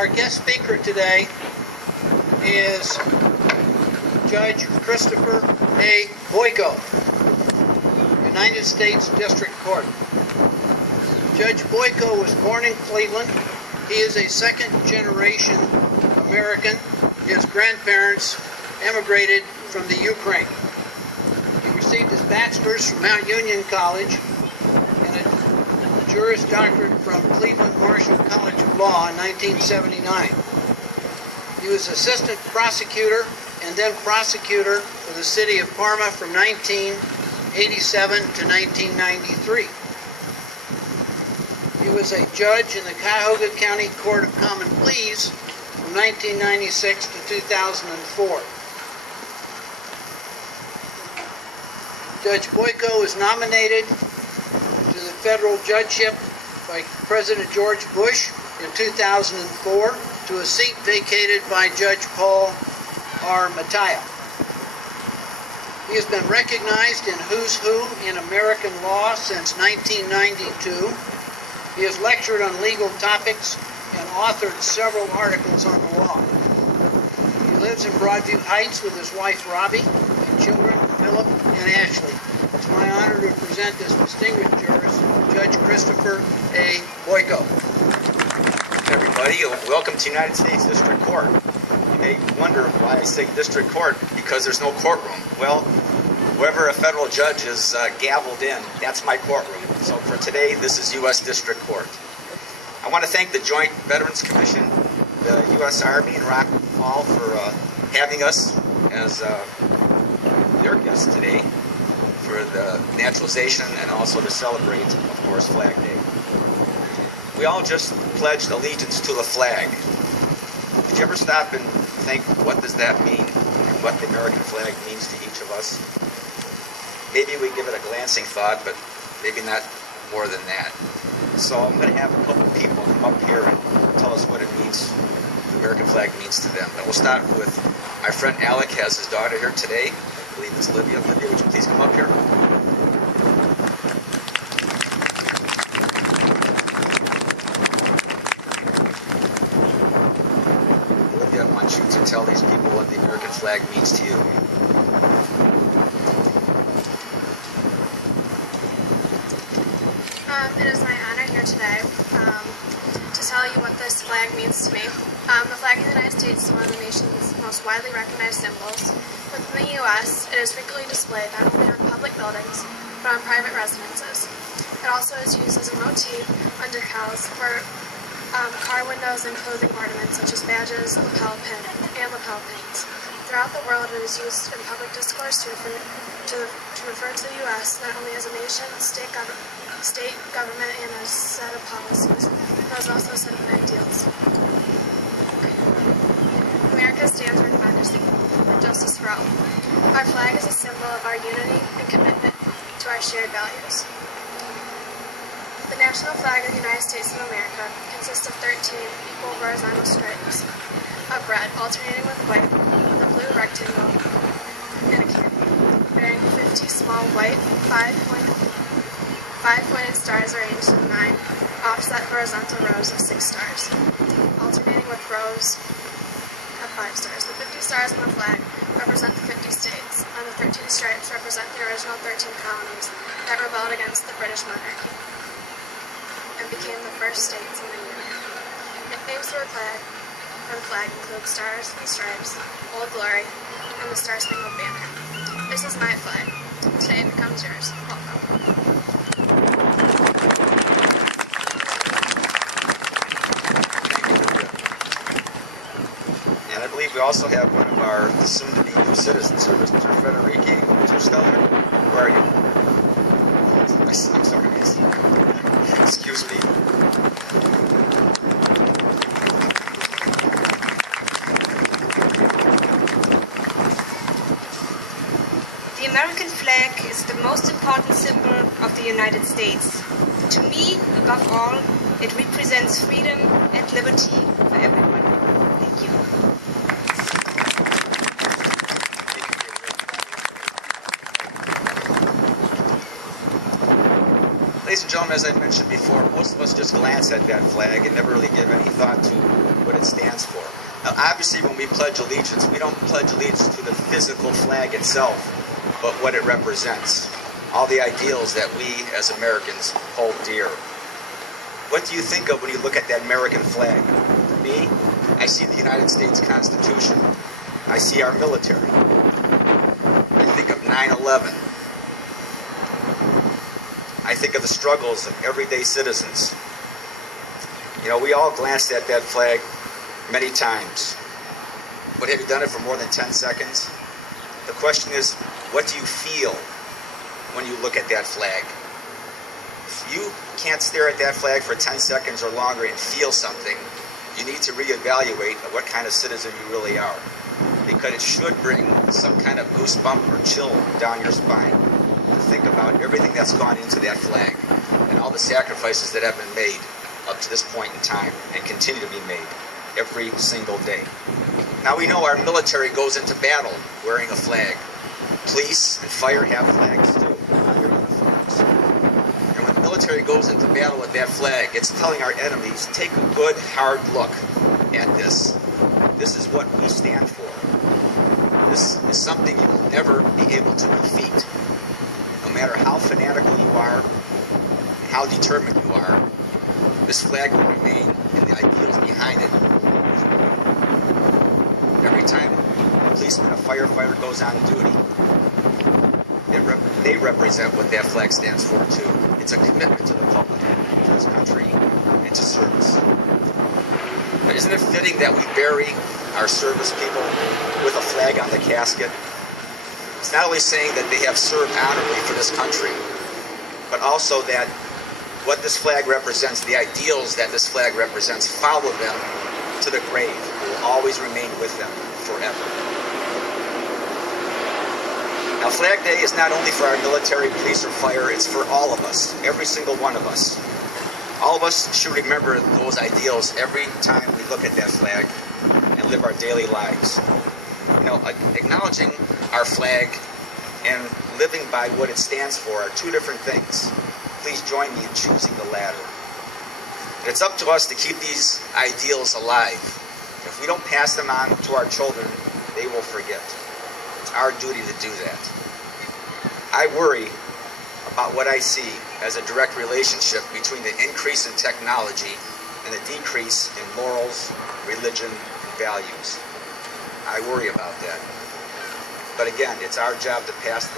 Our guest speaker today is Judge Christopher Boyko, United States District Court. Judge Boyko was born in Cleveland. He is a second-generation American. His grandparents emigrated from the Ukraine. He received his bachelor's from Mount Union College and a Juris Doctorate from Cleveland Marshall College of Law in 1979. He was assistant prosecutor and then prosecutor for the city of Parma from 1987 to 1993. He was a judge in the Cuyahoga County Court of Common Pleas from 1996 to 2004. Judge Boyko was nominated to the federal judgeship by President George Bush in 2004 to a seat vacated by Judge Paul R. Mattia. He has been recognized in Who's Who in American Law since 1992. He has lectured on legal topics and authored several articles on the law. He lives in Broadview Heights with his wife Robbie and children Philip and Ashley. It's my honor to present this distinguished jurist, Judge Christopher Boyko. Everybody, welcome to United States District Court. You may wonder why I say District Court, because there's no courtroom. Well, wherever a federal judge is gavelled in, that's my courtroom. So for today, this is U.S. District Court. I want to thank the Joint Veterans Commission, the U.S. Army, and Rock Hall for having us as their guests today for the naturalization and also to celebrate, of course, Flag Day. We all just pledged allegiance to the flag. Did you ever stop and think, what does that mean, and what the American flag means to each of us? Maybe we give it a glancing thought, but maybe not more than that. So I'm going to have a couple people come up here and tell us what it means, the American flag means to them. And we'll start with my friend Alec, has his daughter here today. I believe it's Olivia. Olivia, would you please come up here? Olivia, I want you to tell these people what the American flag means to you. It is my honor here today to tell you what this flag means to me. The flag of the United States is one of the nation's most widely recognized symbols. Within the U.S., it is frequently displayed not only on public buildings, but on private residences. It also is used as a motif on decals for car windows and clothing ornaments such as badges, lapel pins. Throughout the world, it is used in public discourse to refer to the U.S. not only as a nation, state government, and a set of policies, but as also a set of ideals. America stands for democracy and justice for all. Our flag is a symbol of our unity and commitment to our shared values. The national flag of the United States of America consists of 13 equal horizontal stripes of red, alternating with white, with a blue rectangle and a canopy, bearing 50 small white, five-pointed stars arranged in 9 offset horizontal rows of 6 stars, alternating with rows of 5 stars. The 50 stars on the flag represent the 50 states, and the 13 stripes represent the original 13 colonies that rebelled against the British monarchy and became the first states in the Union. Nicknames for the flag include Stars and Stripes, Old Glory, and the Star-Spangled Banner. This is my flag. Today it becomes yours. Welcome. And I believe we also have one of our soon-to-be new citizens here, Mr. Federici. Is you still there? Where are you? I'm sorry. Excuse me. The American flag is the most important symbol of the United States. To me, above all, it represents freedom and liberty for everyone. Thank you. Ladies and gentlemen, as I mentioned before, most of us just glance at that flag and never really give any thought to what it stands for. Now, obviously, when we pledge allegiance, we don't pledge allegiance to the physical flag itself, but what it represents. All the ideals that we, as Americans, hold dear. What do you think of when you look at that American flag? For me, I see the United States Constitution. I see our military. I think of 9/11. I think of the struggles of everyday citizens. You know, we all glanced at that flag many times. But have you done it for more than 10 seconds? The question is, what do you feel when you look at that flag? If you can't stare at that flag for 10 seconds or longer and feel something, you need to reevaluate what kind of citizen you really are. Because it should bring some kind of goosebump or chill down your spine to think about everything that's gone into that flag and all the sacrifices that have been made up to this point in time and continue to be made every single day. Now we know our military goes into battle wearing a flag. Police and fire have flags too on their uniforms. And when the military goes into battle with that flag, it's telling our enemies, take a good hard look at this. This is what we stand for. This is something you will never be able to defeat. No matter how fanatical you are, how determined you are, this flag will remain and the ideals behind it. Every time a policeman, a firefighter goes on duty, they represent what that flag stands for too. It's a commitment to the public, to this country, and to service. But isn't it fitting that we bury our service people with a flag on the casket? It's not only saying that they have served honorably for this country, but also that what this flag represents, the ideals that this flag represents, follow them to the grave. It will always remain with them forever. Now, Flag Day is not only for our military, police, or fire, it's for all of us, every single one of us. All of us should remember those ideals every time we look at that flag and live our daily lives. You know, acknowledging our flag and living by what it stands for are two different things. Please join me in choosing the latter. It's up to us to keep these ideals alive. If we don't pass them on to our children, they will forget. It's our duty to do that. I worry about what I see as a direct relationship between the increase in technology and the decrease in morals, religion, and values. I worry about that. But again, it's our job to pass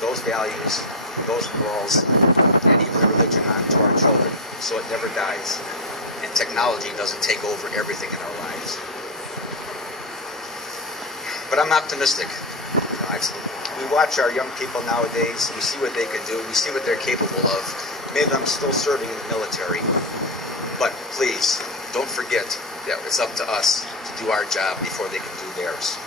those values, those morals, and even the religion on to our children so it never dies and technology doesn't take over everything in our lives. But I'm optimistic. We watch our young people nowadays, we see what they can do, we see what they're capable of. Many of them still serving in the military. But please, don't forget that it's up to us to do our job before they can do theirs.